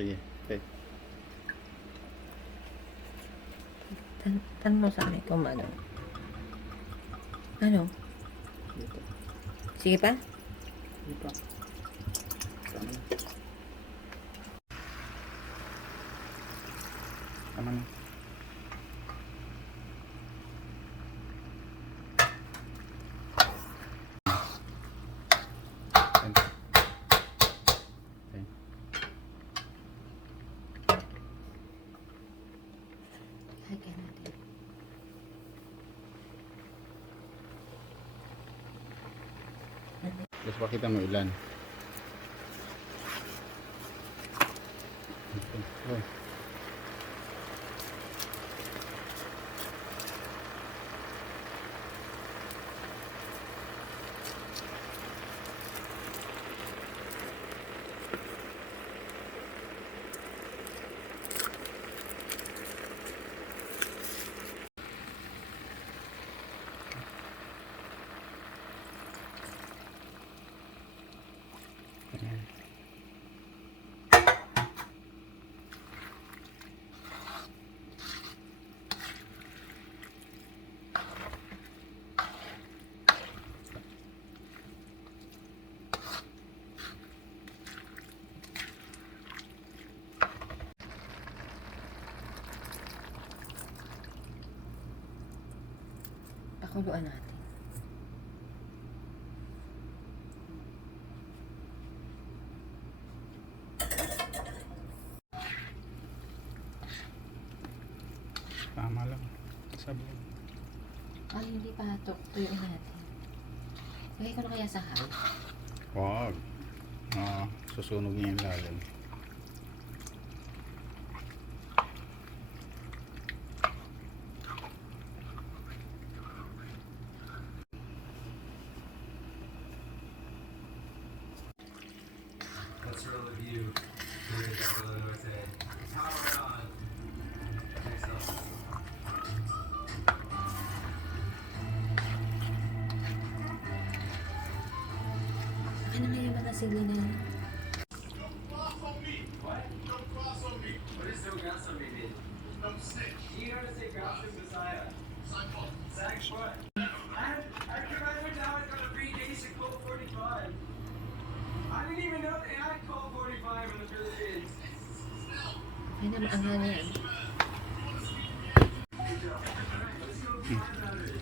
Sige. Okay. Tan mo sa akin kung ano. Ano? Dito. Sige pa? Dito. Tama na. Tama na. Okay. Lagyan natin. Gusto pakita mo ilan. Okay. Oh. Ayan. Pakuluan natin. Tama lang. Sabaw. Ay, hindi pa ito. Tuyuin natin. Lagay ko na kaya sa hal. Wag. Susunog niya yung lalim. That's your review. Power on. Next up. Ano nga yung mga sili na yun? What? Don't cross on me. What is no gas on me, dude? Don't snitch. You heard us say gossip Messiah. Zach what? I remember now it's got a 3 days to code 45. I didn't even know they had code 45 in the Philippines. Ay, namaangan yan. Let's go find out it.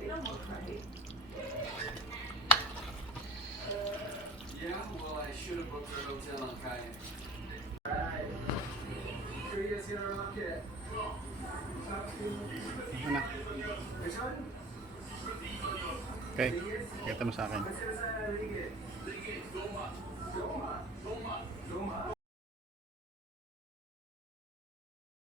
They don't look right. Yeah, well, I should have booked a hotel on Cayenne. Alright. Sure you guys gonna rock it? Ano na? Which one? Okay. Kita mo sa akin. What's inside that Ligue? Ligue, Goma. Goma? Goma. Goma.